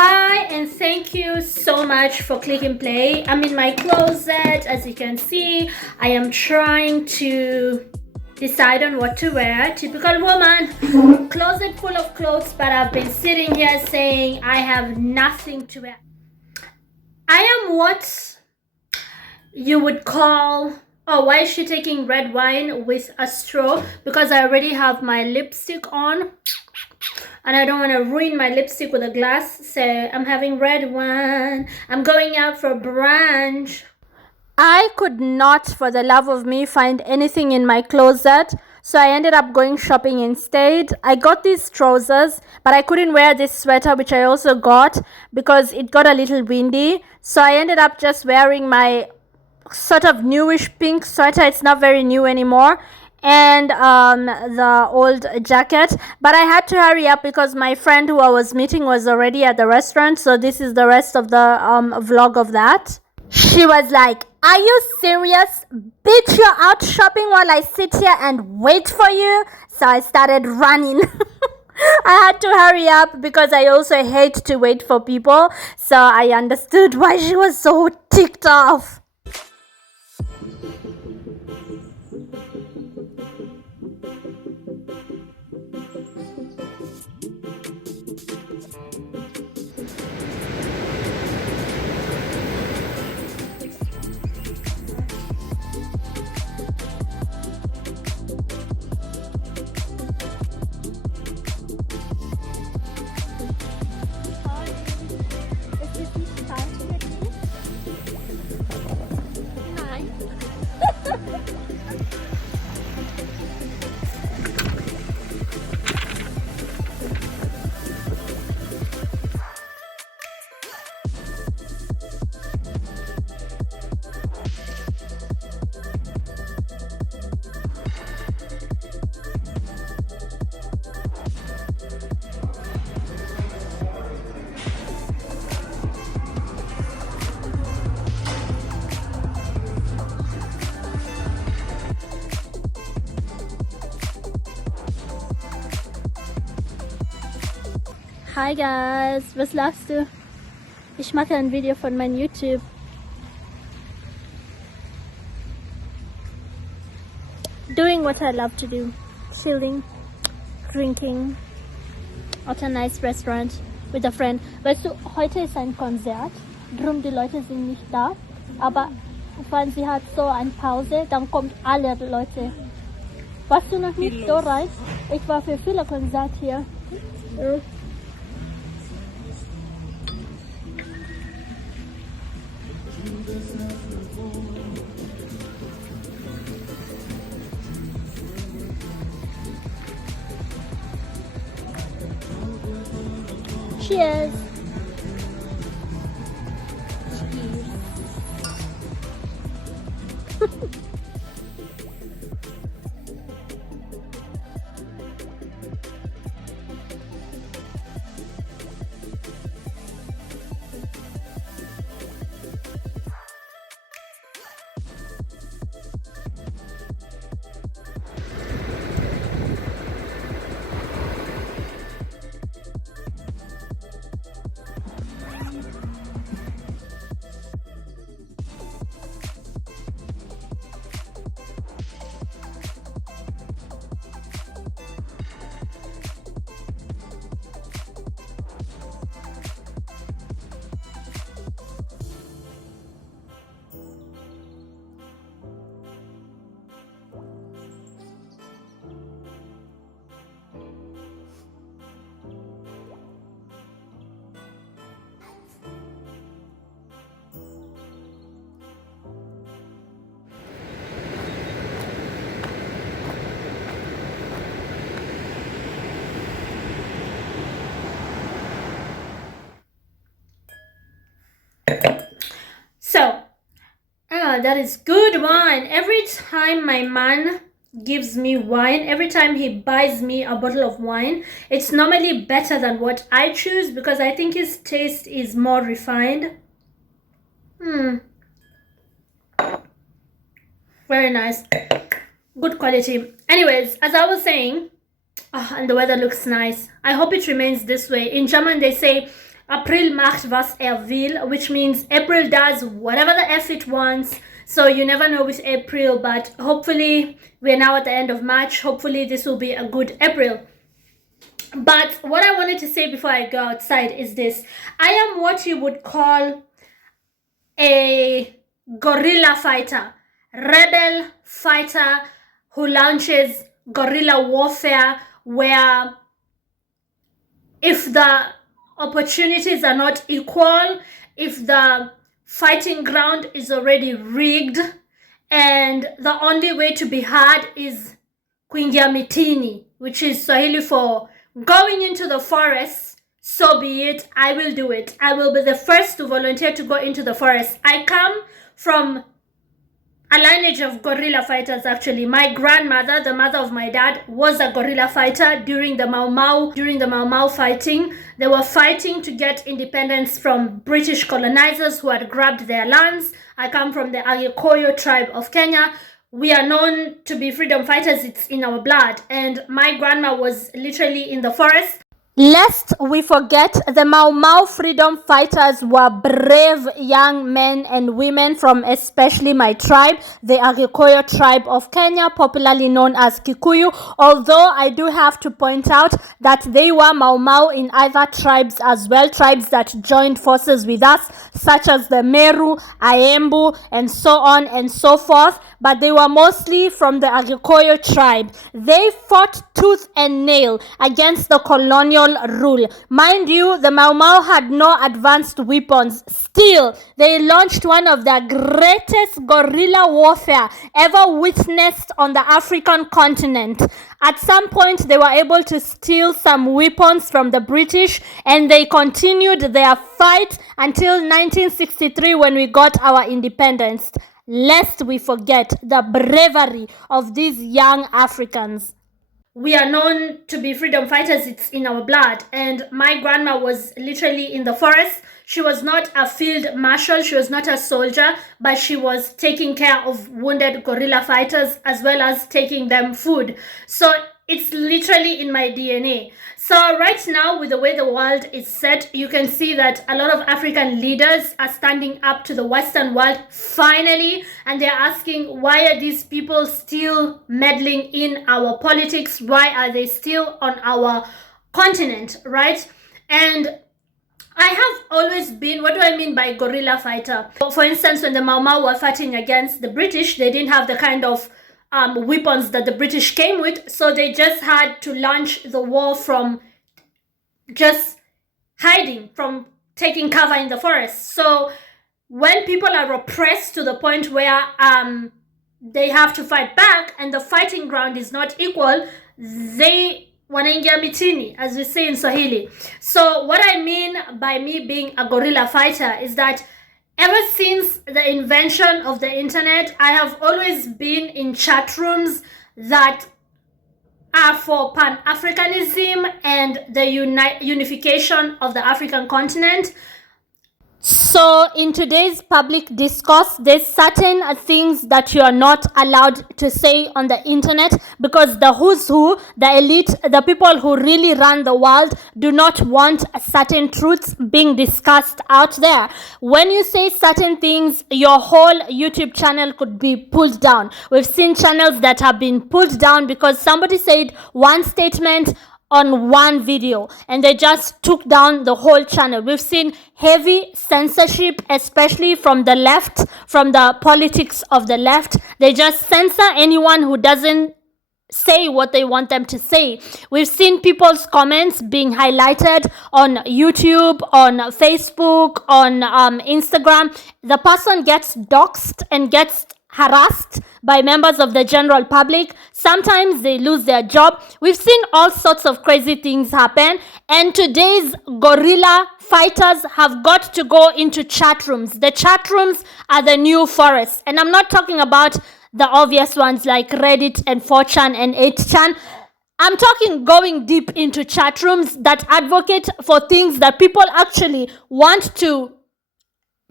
Hi, and thank you so much for clicking play. I'm in my closet. As you can see, I am trying to decide on what to wear. Typical woman, closet full of clothes, but I've been sitting here saying I have nothing to wear. I am what you would call, oh, why is she taking red wine with a straw? Because I already have my lipstick on and I don't want to ruin my lipstick with a glass, so I'm having red wine. I'm going out for brunch. I could not for the love of me find anything in my closet, so I ended up going shopping instead. I got these trousers, but I couldn't wear this sweater, which I also got because it got a little windy, so I ended up just wearing my sort of newish pink sweater. It's not very new anymore, and the old jacket, but I had to hurry up because my friend who I was meeting was already at the restaurant, so this is the rest of the vlog of that. She was like, "Are you serious? Bitch, you're out shopping while I sit here and wait for you?" So I started running. I had to hurry up because I also hate to wait for people, so I understood why she was so ticked off. Hi guys, was lachst du? Ich mache ein Video von meinem YouTube. Doing what I love to do. Chilling, drinking, at a nice restaurant with a friend. Weißt du, heute ist ein Konzert, drum die Leute sind nicht da. Aber wenn sie hat so eine Pause, dann kommt alle Leute. Warst du noch nicht so reich? Ich war für viele Konzerte hier. Ja. Cheers! So, that is good wine. Every time my man gives me wine, every time he buys me a bottle of wine, it's normally better than what I choose because I think his taste is more refined. Very nice. Good quality. Anyways, as I was saying, and the weather looks nice. I hope it remains this way. In German, they say, April macht, was will, which means April does whatever the F it wants. So you never know with April, but hopefully we're now at the end of March. Hopefully this will be a good April. But what I wanted to say before I go outside is this. I am what you would call a guerrilla fighter, rebel fighter who launches guerrilla warfare, where if the opportunities are not equal, if the fighting ground is already rigged, and the only way to be heard is kuingia mitini, which is Swahili for going into the forest, so be it, I will do it. I will be the first to volunteer to go into the forest. I come from a lineage of guerrilla fighters, actually. My grandmother, the mother of my dad, was a guerrilla fighter during the Mau Mau fighting. They were fighting to get independence from British colonizers who had grabbed their lands. I come from the Agikoyo tribe of Kenya. We are known to be freedom fighters. It's in our blood. And my grandma was literally in the forest. Lest we forget, the Mau Mau freedom fighters were brave young men and women from especially my tribe, the Agikoyo tribe of Kenya, popularly known as Kikuyu, although I do have to point out that they were Mau Mau in other tribes as well, tribes that joined forces with us, such as the Meru, Aembu, and so on and so forth, but they were mostly from the Agikoyo tribe. They fought tooth and nail against the colonial rule. Mind you, the Mau Mau had no advanced weapons. Still, they launched one of the greatest guerrilla warfare ever witnessed on the African continent. At some point, they were able to steal some weapons from the British, and they continued their fight until 1963 when we got our independence. Lest we forget the bravery of these young Africans. We are known to be freedom fighters. It's in our blood. And my grandma was literally in the forest. She was not a field marshal. She was not a soldier, but she was taking care of wounded guerrilla fighters as well as taking them food. So it's literally in my DNA. So right now, with the way the world is set, you can see that a lot of African leaders are standing up to the Western world finally, and they're asking, why are these people still meddling in our politics? Why are they still on our continent, right? And I have always been, what do I mean by guerrilla fighter? For instance, when the Mau Mau were fighting against the British, they didn't have the kind of weapons that the British came with, so they just had to launch the war from just hiding, from taking cover in the forest. So when people are oppressed to the point where they have to fight back and the fighting ground is not equal, they wanaingia mitini, as we say in Swahili. So what I mean by me being a guerrilla fighter is that ever since the invention of the internet, I have always been in chat rooms that are for Pan-Africanism and the unification of the African continent. So in today's public discourse, there's certain things that you are not allowed to say on the internet, because the who's who, the elite, the people who really run the world do not want certain truths being discussed out there. When you say certain things, your whole YouTube channel could be pulled down. We've seen channels that have been pulled down because somebody said one statement on one video and they just took down the whole channel. We've seen heavy censorship, especially from the left, from the politics of the left. They just censor anyone who doesn't say what they want them to say. We've seen people's comments being highlighted on YouTube, on Facebook, on Instagram. The person gets doxxed and gets harassed by members of the general public. Sometimes they lose their job. We've seen all sorts of crazy things happen, and today's guerrilla fighters have got to go into chat rooms. The chat rooms are the new forest, and I'm not talking about the obvious ones like Reddit and 4chan and 8chan. I'm talking going deep into chat rooms that advocate for things that people actually want to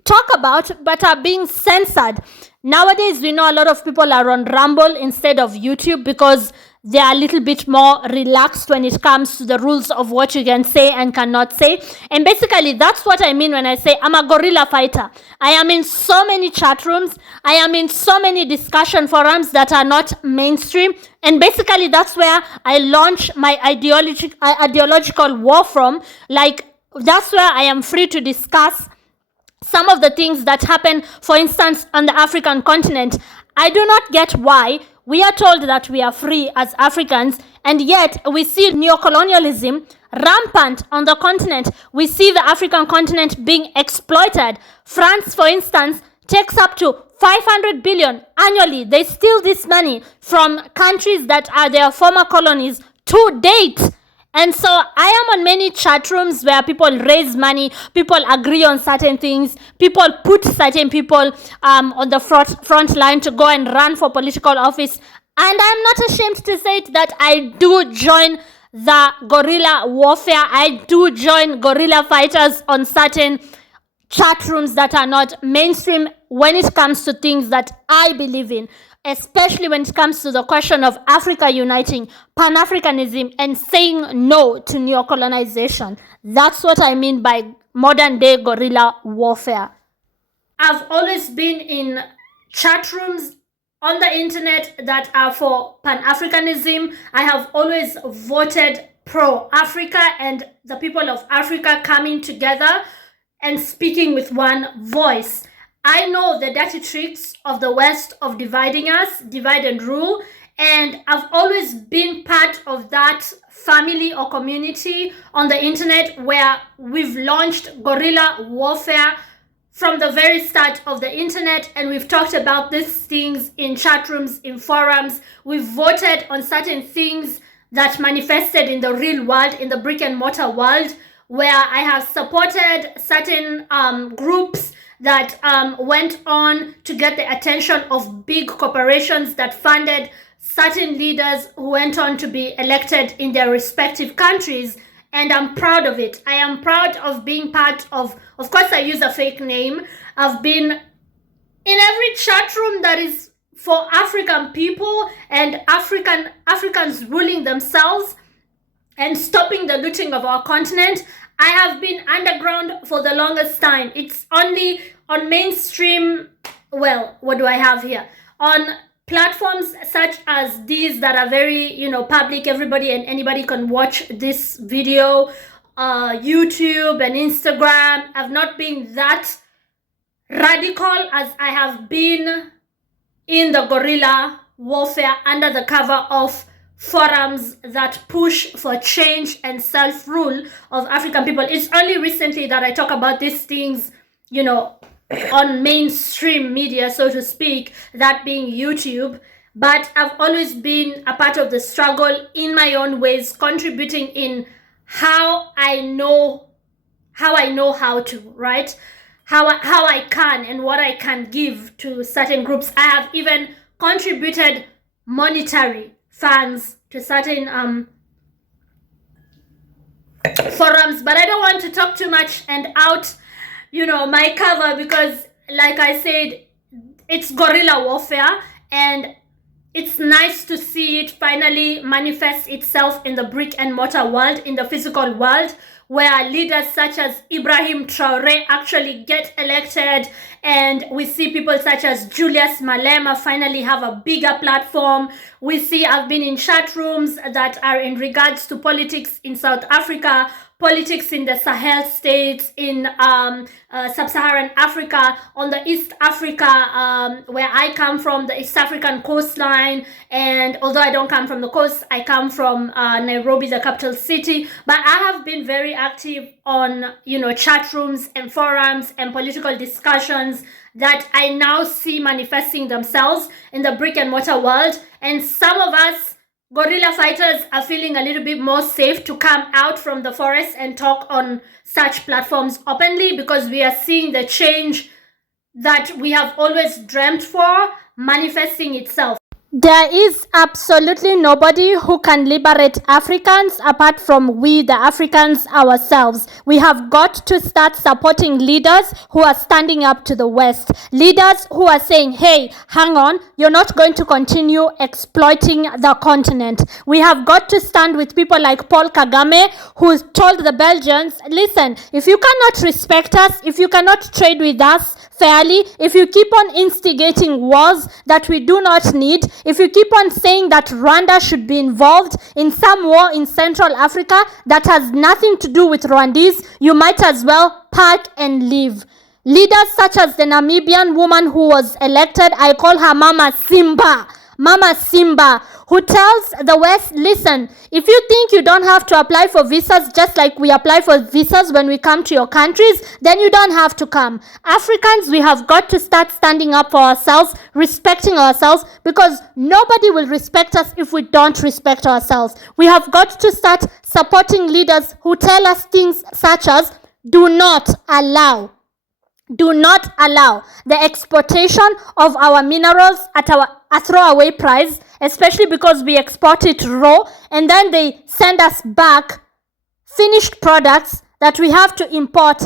talk about but are being censored. Nowadays, we know a lot of people are on Rumble instead of YouTube because they are a little bit more relaxed when it comes to the rules of what you can say and cannot say. And basically, that's what I mean when I say I'm a guerrilla fighter. I am in so many chat rooms. I am in so many discussion forums that are not mainstream. And basically, that's where I launch my ideological war from. Like, that's where I am free to discuss some of the things that happen, for instance, on the African continent. I do not get why we are told that we are free as Africans, and yet we see neocolonialism rampant on the continent. We see the African continent being exploited. France, for instance, takes up to 500 billion annually. They steal this money from countries that are their former colonies to date. And so I am on many chat rooms where people raise money, people agree on certain things, people put certain people on the front line to go and run for political office. And I'm not ashamed to say it that I do join the guerrilla warfare. I do join guerrilla fighters on certain chat rooms that are not mainstream when it comes to things that I believe in, especially when it comes to the question of Africa uniting, Pan-Africanism, and saying no to neocolonization. That's what I mean by modern day guerrilla warfare. I've always been in chat rooms on the internet that are for Pan-Africanism. I have always voted pro-Africa and the people of Africa coming together and speaking with one voice. I know the dirty tricks of the West of dividing us, divide and rule, and I've always been part of that family or community on the internet where we've launched guerrilla warfare from the very start of the internet, and we've talked about these things in chat rooms, in forums. We've voted on certain things that manifested in the real world, in the brick and mortar world, where I have supported certain groups that went on to get the attention of big corporations that funded certain leaders who went on to be elected in their respective countries. And I'm proud of it. I am proud of being part of course I use a fake name. I've been in every chat room that is for African people and Africans ruling themselves and stopping the looting of our continent. I have been underground for the longest time. It's only on mainstream, well, what do I have here? On platforms such as these that are very, public, everybody and anybody can watch this video, YouTube and Instagram. I've not been that radical as I have been in the guerrilla warfare under the cover of forums that push for change and self-rule of African people. It's only recently that I talk about these things, on mainstream media, so to speak, that being YouTube. But I've always been a part of the struggle in my own ways, contributing in how I know how to, right? How I can and what I can give to certain groups. I have even contributed monetary funds to certain forums, but I don't want to talk too much and out my cover, because like I said, it's guerrilla warfare, and it's nice to see it finally manifest itself in the brick and mortar world, in the physical world, where leaders such as Ibrahim Traore actually get elected, and we see people such as Julius Malema finally have a bigger platform. We see, I've been in chat rooms that are in regards to politics in South Africa, politics in the Sahel states, in sub-Saharan Africa, on the East Africa, where I come from, the East African coastline. And although I don't come from the coast, I come from Nairobi, the capital city. But I have been very active on, chat rooms and forums and political discussions that I now see manifesting themselves in the brick and mortar world. And some of us guerrilla fighters are feeling a little bit more safe to come out from the forest and talk on such platforms openly, because we are seeing the change that we have always dreamt for manifesting itself. There is absolutely nobody who can liberate Africans apart from we, the Africans ourselves. We have got to start supporting leaders who are standing up to the West. Leaders who are saying, hey, hang on, you're not going to continue exploiting the continent. We have got to stand with people like Paul Kagame, who told the Belgians, listen, if you cannot respect us, if you cannot trade with us fairly, if you keep on instigating wars that we do not need, if you keep on saying that Rwanda should be involved in some war in Central Africa that has nothing to do with Rwandese, you might as well pack and leave. Leaders such as the Namibian woman who was elected, I call her Mama Simba, who tells the West, listen, if you think you don't have to apply for visas just like we apply for visas when we come to your countries, then you don't have to come. Africans, we have got to start standing up for ourselves, respecting ourselves, because nobody will respect us if we don't respect ourselves. We have got to start supporting leaders who tell us things such as, do not allow the exportation of our minerals at a throwaway price, especially because we export it raw and then they send us back finished products that we have to import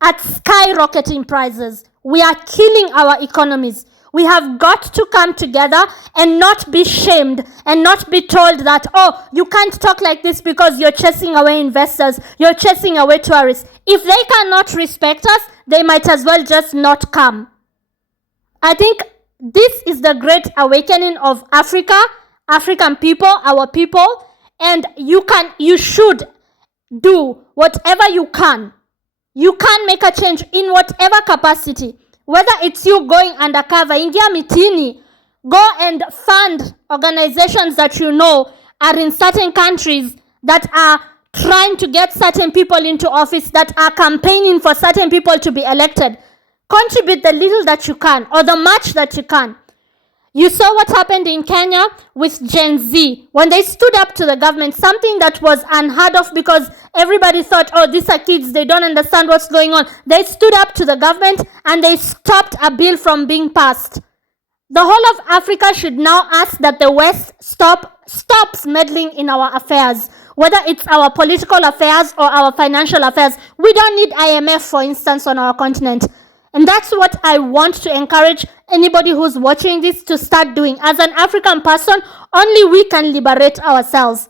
at skyrocketing prices. We are killing our economies. We have got to come together and not be shamed and not be told that, oh, you can't talk like this because you're chasing away investors, you're chasing away tourists. If they cannot respect us, they might as well just not come. I think this is the great awakening of Africa, African people, our people, and you should do whatever you can. You can make a change in whatever capacity. Whether it's you going undercover, ingia mitini, go and fund organizations that you know are in certain countries that are trying to get certain people into office, that are campaigning for certain people to be elected. Contribute the little that you can, or the much that you can. You saw what happened in Kenya with Gen Z when they stood up to the government, something that was unheard of because everybody thought, oh, these are kids, they don't understand what's going on. They stood up to the government and they stopped a bill from being passed. The whole of Africa should now ask that the West stops meddling in our affairs, whether it's our political affairs or our financial affairs. We don't need IMF, for instance, on our continent. And that's what I want to encourage anybody who's watching this to start doing. As an African person, only we can liberate ourselves.